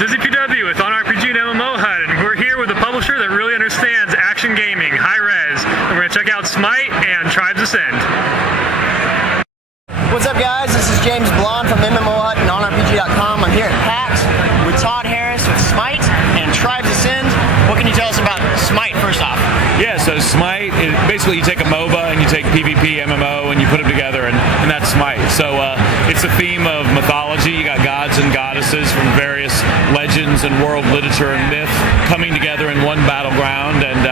Dizzy PW with On RPG and MMO HUD, and we're here with a publisher that really understands action gaming, Hi-Rez, and we're going to check out Smite and Tribes Ascend. What's up, guys? This is James Blonde from MMO HUD and OnRPG.com. I'm here at PAX with Todd Harris with Smite and Tribes Ascend. What can you tell us about Smite, first off? Yeah, so Smite, basically you take a MOBA and you take PvP, MMO, and you put them together, and that's Smite. So it's a theme of mythology. You got gods and goddesses from various legends and world literature and myth coming together in one battleground. And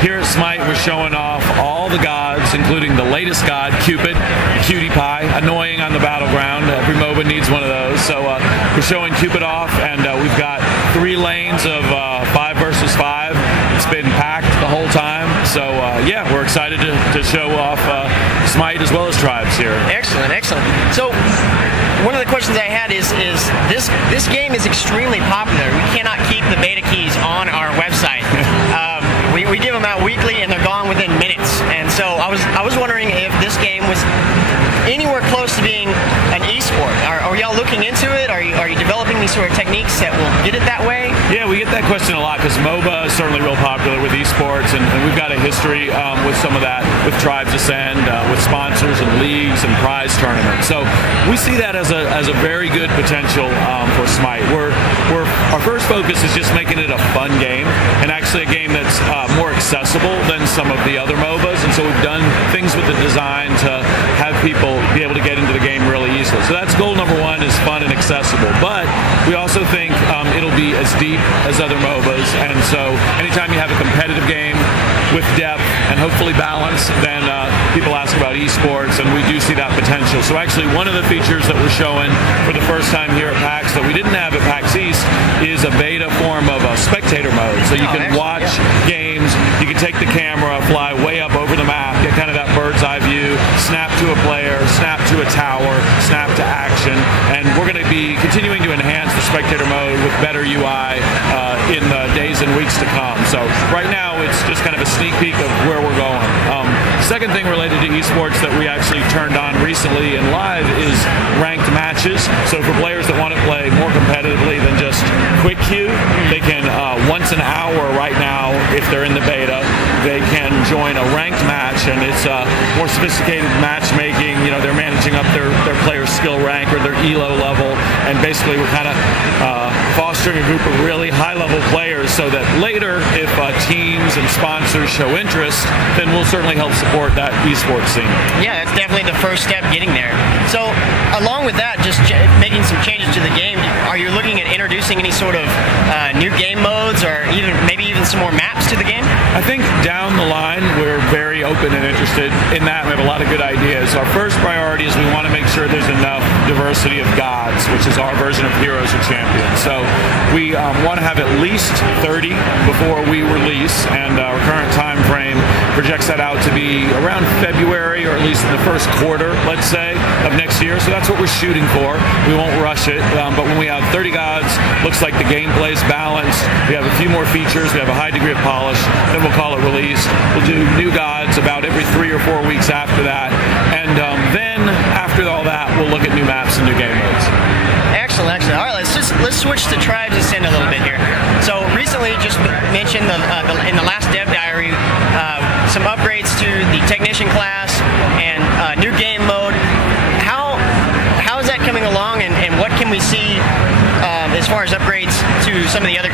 here at Smite, we're showing off all the gods, including the latest god, Cupid, Cutie Pie, annoying on the battleground. Every MOBA needs one of those. So we're showing Cupid off, and we've got 3 lanes of 5 versus 5. It's been packed the whole time. So yeah, we're excited to show off Smite as well as Tribes here. Excellent, excellent. So one of the questions I had is this game is extremely popular. We cannot keep the beta keys on our website. We give them out weekly, and they're gone within minutes. And so I was wondering if this game was anywhere close to being an esport. Are y'all looking into it? Are you developing these sort of techniques that will get it that way? Yeah, we get that question a lot because MOBA is certainly real popular with esports, and we've got a history with some of that with Tribes Ascend, with sponsors and leagues and prize tournaments. So we see that as a very good potential for Smite. Our first focus is just making it a fun game, and actually a game that's more accessible than some of the other MOBAs. And so we've done things with the design to have people be able to get into the game really easily. So that's goal number 1, is fun and accessible. But we also think it'll be as deep as other MOBAs. And so anytime you have a competitive game with depth and hopefully balance, then people ask about esports, and we do see that potential. So actually one of the features that we're showing for the first time here at PAX that we didn't have at PAX East is a beta form of a Spectator Mode. So you can watch games, you can take the camera, fly way up over the map, get kind of that bird's eye view, snap to a player, snap to a tower, snap to action, and we're going to be continuing to enhance the Spectator Mode with better UI in the days and weeks to come. So right now it's just kind of a sneak peek of where we're going. Second thing related to esports that we actually turned on recently in live is ranked matches. So for players that want to play more competitively than just quick queue, they can once an hour right now, if they're in the beta, they can join a ranked match, and it's more sophisticated matchmaking. You know, they're managing up their player's skill rank or their ELO level, and basically we're kind of fostering a group of really high-level players so that later, if teams and sponsors show interest, then we'll certainly help support that esports scene. Yeah, that's definitely the first step getting there. So along with that, just making some changes to the game, are you looking at introducing any sort of new game modes, or maybe even some more maps to the game? I think down the line we're very open and interested in that. We have a lot of good ideas. Our first priority is we want to make sure there's enough diversity of gods, which is our version of heroes or champions. So we want to have at least 30 before we release, and our current time frame projects that out to be around February, or at least in the first quarter, let's say, of next year. So that's what we're shooting for. We won't rush it, but when we have 30 gods, looks like the gameplay's balanced, we have a few more features, we have a high degree of polish, then we'll call it released. We'll do new gods about every 3 or 4 weeks after that, and then after all that, we'll look at new maps and new game modes. Excellent, excellent. All right, let's switch to Tribes Ascend a little bit here. So recently, just mentioned in the last dev diary, some upgrades to the Technician class and new game mode. How is that coming along, and what can we see as far as upgrades to some of the other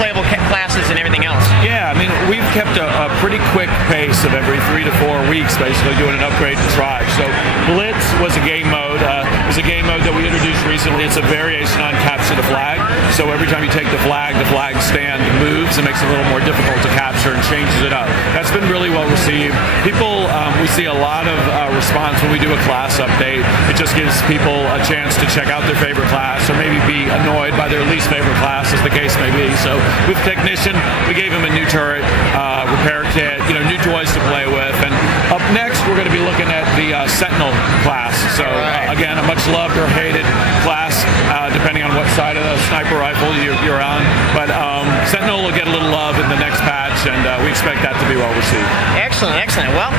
playable classes and everything else? Yeah, I mean, we've kept a pretty quick pace of every 3 to 4 weeks, basically doing an upgrade to Tribes. So Blitz was a game mode. It was a game mode that we introduced recently. It's a variation on Capture the Flag. So every time you take the flag stand moves and makes it a little more difficult to capture and changes it up. That's been really well received. People, we see a lot of response when we do a class update. It just gives people a chance to check out their favorite class, or maybe be annoyed by their least favorite class, as the case may be. So with Technician, we gave him a new turret, repair kit, new toys to play with. And up next, we're going to be looking at the Sentinel Class. So again, a much loved or hated class, depending on what side of the sniper rifle you're on. But Sentinel will get a little love in the next patch, and we expect that to be well received. Excellent, excellent. Well,